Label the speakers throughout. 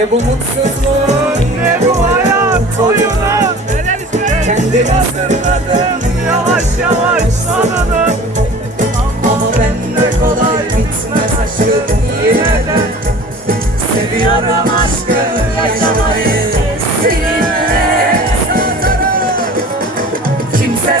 Speaker 1: Ne bu mutsuzluk Ne bu hayat oyunu Kendimi sırladım Yavaş yavaş sanırım Ama bende kolay bitmez aşkım yine de. Seviyorum aşkı yaşamayı Seninle. Kimse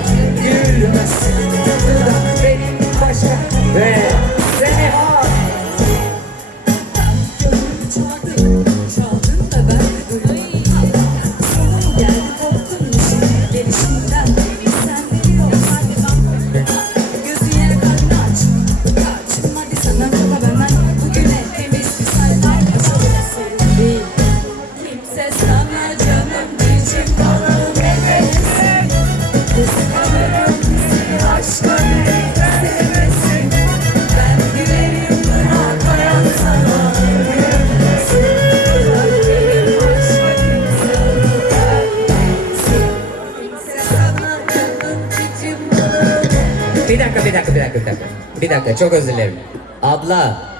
Speaker 1: bir dakika, bir dakika, bir dakika, bir dakika. Bir dakika, çok özür dilerim. Abla,